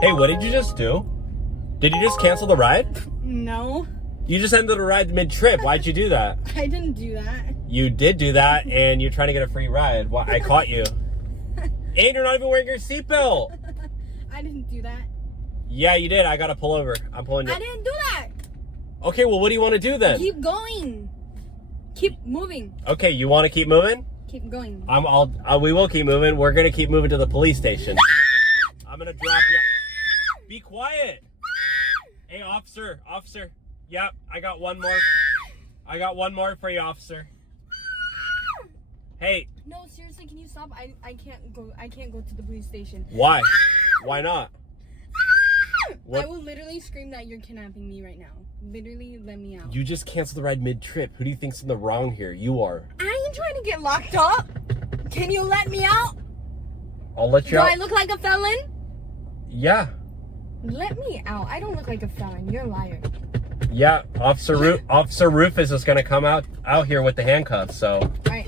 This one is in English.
Hey, what did you just do? Did you just cancel the ride? No. You just ended the ride mid-trip. Why'd you do that? I didn't do that. You did do that, and you're trying to get a free ride. Well, I caught you. And you're not even wearing your seatbelt. I didn't do that. Yeah, you did. I gotta pull over. I'm pulling you. I didn't do that. Okay, well, what do you want to do then? Keep going. Keep moving. Okay, you want to keep moving? Keep going. We will keep moving. We're gonna keep moving to the police station. I'm gonna drop you. Be quiet. Hey, officer. Yep, I got one more. I got one more for you, officer. Hey. No, seriously, can you stop? I can't go. I can't go to the police station. Why? Why not? What? I will literally scream that you're kidnapping me right now. Literally, let me out. You just canceled the ride mid-trip. Who do you think's in the wrong here? You are. I ain't trying to get locked up. Can you let me out? I'll let you out. Do I look like a felon? Yeah. Let me out. I don't look like a felon. You're a liar. Yeah, Officer Rufus is gonna come out here with the handcuffs. So. All right.